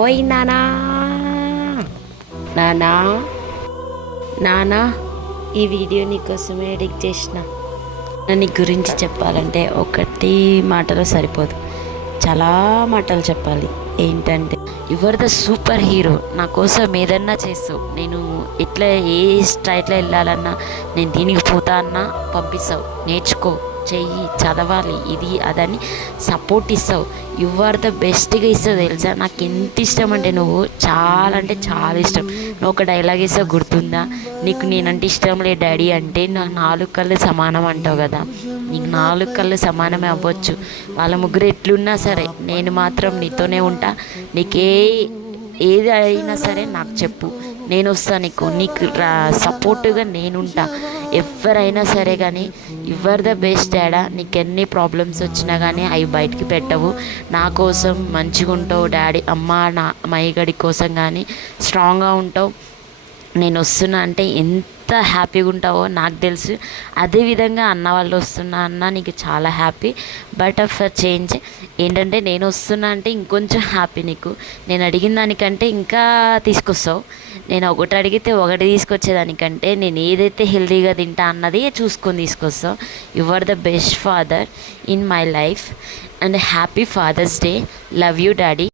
ఓయ్ నానా, నానా, నానా, ఈ వీడియో నీకోసమే ఎడిట్ చేసిన. నీ గురించి చెప్పాలంటే ఒకటి మాటలో సరిపోదు, చాలా మాటలు చెప్పాలి. ఏంటంటే యువర్ ద సూపర్ హీరో. నా కోసం ఏదన్నా చేస్తావు. నేను ఎట్లా ఏ స్ట్రైట్లో వెళ్ళాలన్నా, నేను దీనికి పోతా అన్నా పంపిస్తావు. నేర్చుకో, చెయ్యి, చదవాలి, ఇది అదని సపోర్ట్ ఇస్తావు. యు ఆర్ ద బెస్ట్గా ఇస్తావు తెలుసా. నాకు ఎంత ఇష్టం అంటే నువ్వు చాలా అంటే చాలా ఇష్టం. నువ్వు ఒక డైలాగ్ ఇస్తావు గుర్తుందా, నీకు నేనంటే ఇష్టం లే డాడీ అంటే నాకు 4 కళ్ళు సమానం అంటావు కదా. నీకు 4 కళ్ళు సమానమే అవ్వచ్చు, వాళ్ళ ముగ్గురు ఎట్లున్నా సరే నేను మాత్రం నీతోనే ఉంటా. ఏది అయినా సరే నాకు చెప్పు, నేను వస్తాను. నీకు సపోర్టుగా నేనుంటా. ఎవరైనా సరే కానీ యువర్ ద బెస్ట్ డాడా. నీకు ఎన్ని ప్రాబ్లమ్స్ వచ్చినా కానీ అవి బయటికి పెట్టవు. నా కోసం మంచిగా ఉంటావు డాడీ, నా మైగడి కోసం కానీ స్ట్రాంగ్గా ఉంటావు. నేను వస్తున్నా అంటే ఎంత హ్యాపీగా ఉంటావో నాకు తెలుసు. అదేవిధంగా అన్న వాళ్ళు వస్తున్నా అన్న నీకు చాలా హ్యాపీ. బట్ ఫర్ చేంజ్ ఏంటంటే నేను వస్తున్నా అంటే ఇంకొంచెం హ్యాపీ నీకు. నేను అడిగిన దానికంటే ఇంకా తీసుకొస్తావు. నేను ఒకటి అడిగితే ఒకటి తీసుకొచ్చేదానికంటే నేను ఏదైతే హెల్తీగా తింటా అన్నది చూసుకొని తీసుకొస్తావు. You are the best father in my life and happy father's day. Love you daddy.